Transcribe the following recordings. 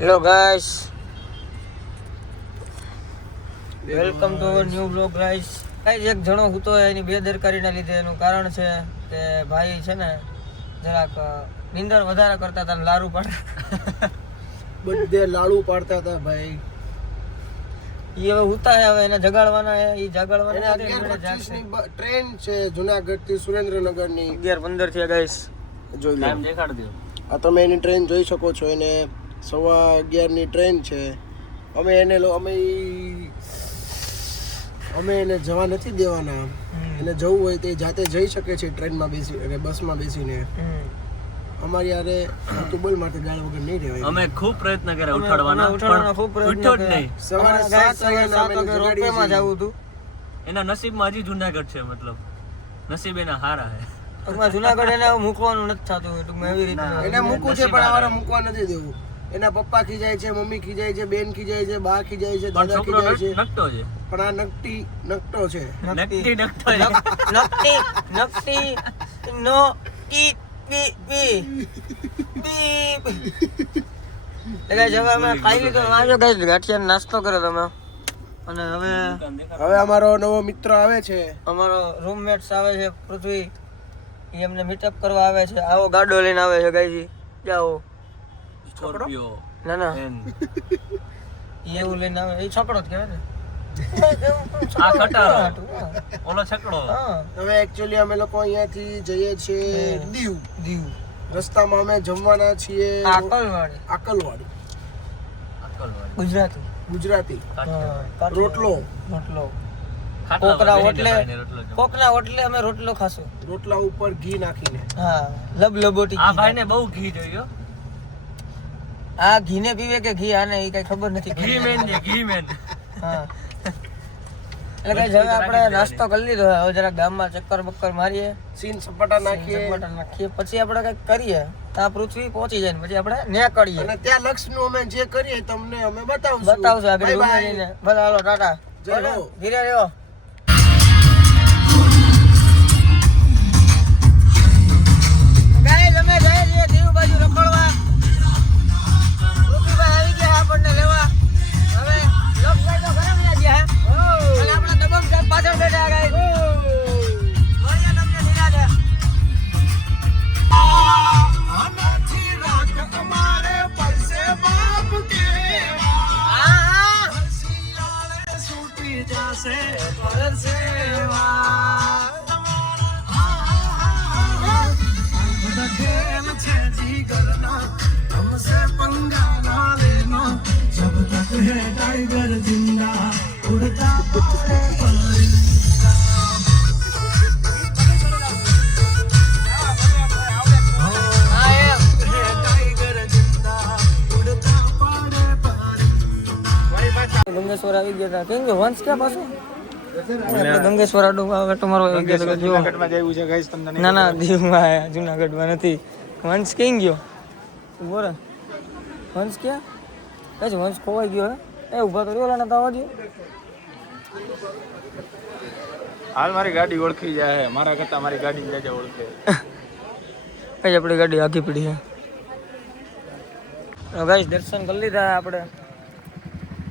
Hello guys, welcome to our new blog guys. એક જણો હૂતો એની બેદરકારીના લીધે એનું કારણ છે કે ભાઈ છે ને જરાક નિંદર વધારે કરતા હતા, લાડુ પાડતા બધે લાડુ પાડતા હતા ભાઈ. એ હવે હૂતા હે, હવે એને જગાડવાના હે. એ જગાડવાના એને 11:25 ની ટ્રેન છે જુનાગઢ થી સુરેન્દ્રનગર ની. 11:15 થયા ગાઈસ. જોઈ લો, ટાઈમ દેખાડ દો. આ તમે એની ટ્રેન જોઈ શકો છો. એને 11:15 ની ટ્રેન છે. અમે એને જવા નથી દેવાના. એને જવું હોય તે જાતે જઈ શકે છે ટ્રેનમાં બેસી અને બસમાં બેસીને. અમારી યારે તુબલ માટે ગાળ વગર નહીં રહેવાય. અમે ખૂબ પ્રયત્ન કર્યા ઉઠાડવાના, ખૂબ પ્રયત્ન ઉઠ્યો જ નહીં. સવારે 7 વાગે રોપવેમાં જવું હતું. એના નસીબમાં હજી જુનાગઢ છે, મતલબ નસીબ એના હારા હે. ટૂંકમાં જુનાગઢ એને મૂકવાનું નથી થતું. ટૂંકમાં એવી રીતે એને મૂકવું છે પણ અમારે મૂકવા નથી દેવું. એના પપ્પા ખીજાય છે, મમ્મી ખીજાય છે, બેન ખીજાય છે, બા ખીજાય છે, દાદા ખીજાય છે. નકટો છે, પણ આ નકટો છે. નકટી નકટો છે. નકટી નો ઈ બી બી બી. એટલે હવે અમે ખાઈ લીધો. આવ્યો ગાઈસ, ગાંઠિયાનો નાસ્તો કર્યો તમે. અને હવે અમારો નવો મિત્ર આવે છે. અમારો રૂમમેટ્સ આવે છે, પૃથ્વી. એ અમને મીટઅપ કરવા આવે છે. આવો ગાડો લઈને આવે છે ગાઈજી. જાઓ. સ્કોર્પિયો ના ના, એન એવું લઈને આવે. એ છકડો જ કહેવાય ને. આ ખટારો, ઓલો છકડો. હા, હવે એકચ્યુઅલી અમે લોકો અહીંયાથી જઈએ છીએ દીવ. દીવ રસ્તામાં અમે જમવાના છીએ આકલવાડી. આકલવાડી. ગુજરાતી ગુજરાતી હા, રોટલો. કોકના ઓટલે અમે રોટલો ખાશું. રોટલા ઉપર ઘી નાખીને. હા, લબલબોટી. આ ભાઈને બહુ ઘી જોયો. આ ઘીને પીવે કે ઘી આને, એ કઈ ખબર નથી. ઘી મેન છે, ઘી મેન. હા, એટલે કઈ હવે આપણે નાસ્તો કરી લીધો. હવે જરા ગામમાં ચક્કર બક્કર મારીએ, સીન સપાટા નાખીએ, પછી આપણે કઈક કરીએ. ત્યાં પૃથ્વી પહોંચી જાય ને પછી આપણે નીકળીએ. અને ત્યાં લક્ષ્મી અમે જે કરીએ તમને અમે બતાવશું આગળ રૂમે જઈને. ભલે, હાલો, ટાટા. જય હો. ધીરે રહ્યો. ગાઈસ, અમે જઈએ છીએ દીવ બાજુ રખડવા. પૃથ્વીભાઈ આવી ગયા આપણને લેવા. હવે લોકભાઈ તો ઘરે વયા ગયા હે. અને આપણા દબંગ સાહેબ પાછળ બેઠા ગાઈસ. મળીએ તમને નિરાંતે. टाइगर जिंदा उड़ता ગંગેશ્વર આવી ગયા હતા. કેમ કે વંશ ક્યાં પાછું ગંગેશ્વર આડો તમારો આવી ગયો. ના ના, દીવમાં આયા, જુનાગઢમાં નથી. વંશ ક્યાં ગયો? બોરે વંશ ક્યાં? કઈ વંશ ખોવાઈ ગયો હે? એ ઉભા તો રહ્યો ને, તો આવવા हाल मारी गाड़ी ओळखी जाए मारा करता मारी गाड़ी जाजे ओळखे કઈ આપણી ગાડી આખી પડી છે. ગાઈસ, દર્શન કરી લીધા આપણે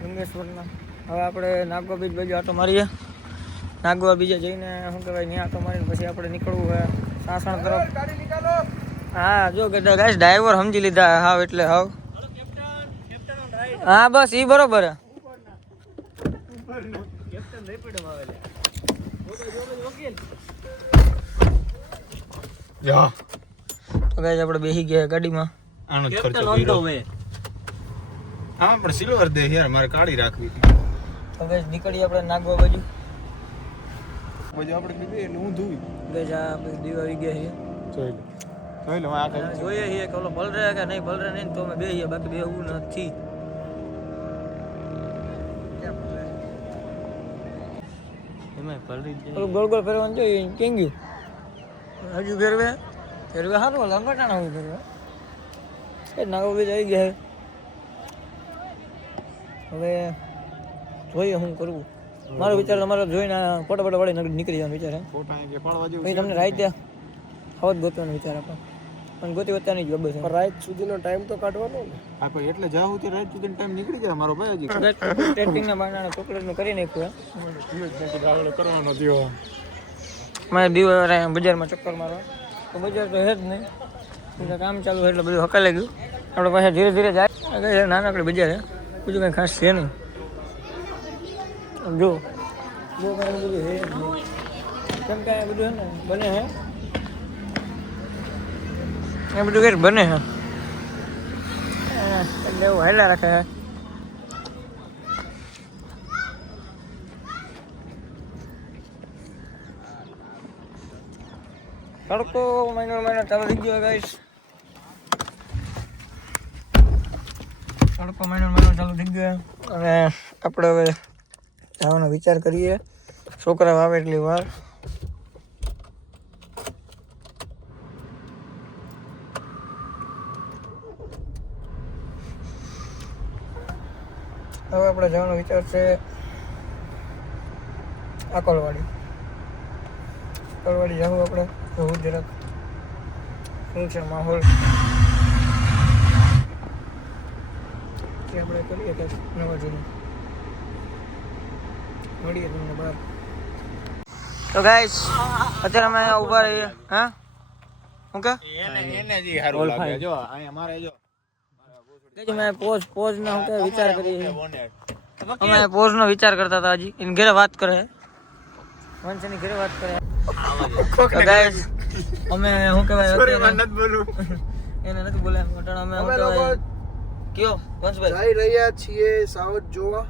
ગંગેશ્વરના. હવે આપણે નાગવા બીચ બાજુ આટો મારીએ. નાગવા બીજે જઈને શું કહેવાય, ત્યાં આટો મારીને પછી આપણે નીકળવું છે સાસણ તરફ. હા, જો કે ગાઈસ ડ્રાઈવર સમજી લીધા હાવ એટલે હાવ. હા, બસ ઈ બરોબર હે. જા તો ગાઈસ આપણે બેસી ગયા ગાડીમાં. આનો કેપ્ટન ખર્ચો ઓન ધ કર્યો વે. આમાં પણ સિલ્વર દે યાર મારે કાળી રાખવી હતી. તો ગાઈસ નીકળીએ આપણે નાગવા બાજુ. પછી આપણે કીધું એટલે હું ધોઈ ગાઈસ આ આપણે દીવ આવી ગયા છે. જોઈ લો આ કઈ જોઈએ છીએ કે ઓલો ભલ રહ્યા કે નહીં. ભલ રહ્યા નહીં તો અમે બેસીએ, બાકી બેહવું નથી. એમાં પલરી ઓલું ગોળ ગોળ ફેરવાનું જોઈએ. કેમ ગયું હજુ ફેરવે સારું લંગોટાણા હોય ફેરવે. એ નાગો બીજ આવી ગયા. હવે જોઈએ શું કરવું. મારો વિચાર તમારો જોઈને ફટાફટ વાળી નીકળી જવાનો વિચાર હે. ફોટા કે પાડવા જેવું પછી તમને રાઈટ ખાવત ગોતવાનો વિચાર આપણો. પણ ગોતી વધતા નહીં ગયો બસ પણ રાત સુધીનો ટાઈમ તો કાઢવાનો ને. હા પણ એટલે જાવ તે રાત સુધી ટાઈમ નીકળી જાય મારો ભાઈ હજી ટેસ્ટિંગના બારણાને ચોકલેટનું કરી નાખ્યું કરવાનો થયો મારે દિવસ બજારમાં ચક્કર મારવા તો બજાર તો હે જ નહીં એટલે કામ ચાલુ હોય એટલે બધું હકાલે ગયું આપણે પાછા ધીરે ધીરે જાય નાનકડી બજાર છે બીજું કંઈ ખાસ છે નહીં જો જો કાંઈ બધું હે જ નહીં કેમ કે આ બધું છે ને બને હે એ બધું કંઈક બને હે એટલે એવું હાલ્યા રાખે હે તડકો મહિનો ચાલુ થઈ ગયો ગાઈસ તડકો મહિનો ચાલુ થઈ ગયો અને આપણે હવે જવાનો વિચાર કરીએ છોકરા આવે એટલી વાર હવે આપણે જવાનો વિચાર છે આકોલવાડી જવું આપણે જોવું જરાક શું છે માહોલ તે આપણે કરીએ કંઈક નવા જૂનું મળીએ તમને બહાર તો ગાઈસ અત્યારે અમે અહીંયા ઊભા રહીએ હા શું કે એને જી સારું લાગે જો અહીંયા મારે જો મેં પોઝ નો હું કે વિચાર કરીએ અમે પોઝ નો વિચાર કરતા હતા હજી એની ઘરે વાત કરે વંશની ઘરે વાત કરે તો ગાઈસ અમે શું કહેવાય અત્યારે નથી બોલું એને નથી બોલાય અટાણે અમે શું લોકો કહેવાય કયો વંશભાઈ જઈ રહ્યા છીએ સાવજ જોવા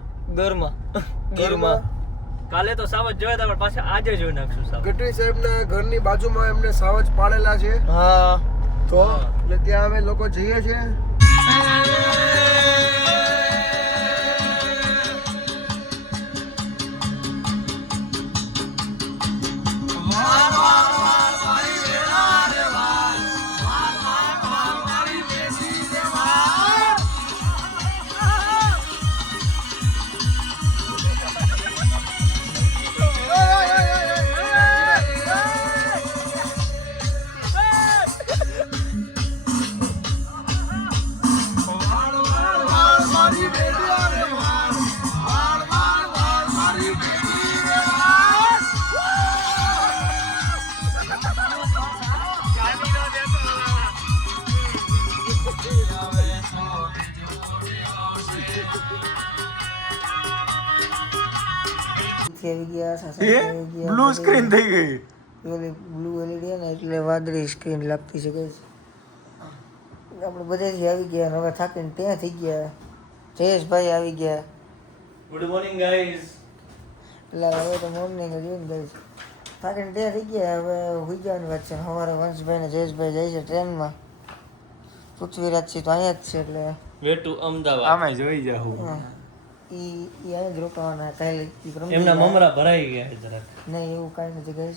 ગીરમાં કાલે તો સાવજ જોયા હતા પણ પાછા આજે જોઈ નાખશું સાવજ ગઢવી સાહેબના ઘરની બાજુમાં એમને સાવજ પાડેલા છે હા તો એટલે ત્યાં અમે લોકો જઈએ છીએ બ્લુ સ્ક્રીન થઈ ગઈ બ્લુ એલઈડી ને એટલે વાદળી સ્ક્રીન લાગતી છે guys. આપણે બધેથી આવી ગયા અને હવે થાકીને ત્યાં થઈ ગયા જયેશભાઈ આવી ગયા ગુડ મોર્નિંગ ગાઈઝ એટલે હવે તો મોર્નિંગ જ હોય ને guys. થાકીને ત્યાં થઈ ગયા હવે હોઈ જવાની વાત છે સવારે વંશભાઈ ને જયેશભાઈ જાય છે ટ્રેનમાં પૃથ્વીરાજસિંહ તો અહીંયા જ છે એટલે વે ટુ અમદાવાદ આમે જોઈ જાઉં ઈ અહીંયા જ રોકાવાના કાલે એમના મમરા ભરાઈ ગયા છે જરાક નહીં એવું કાંઈ નથી guys.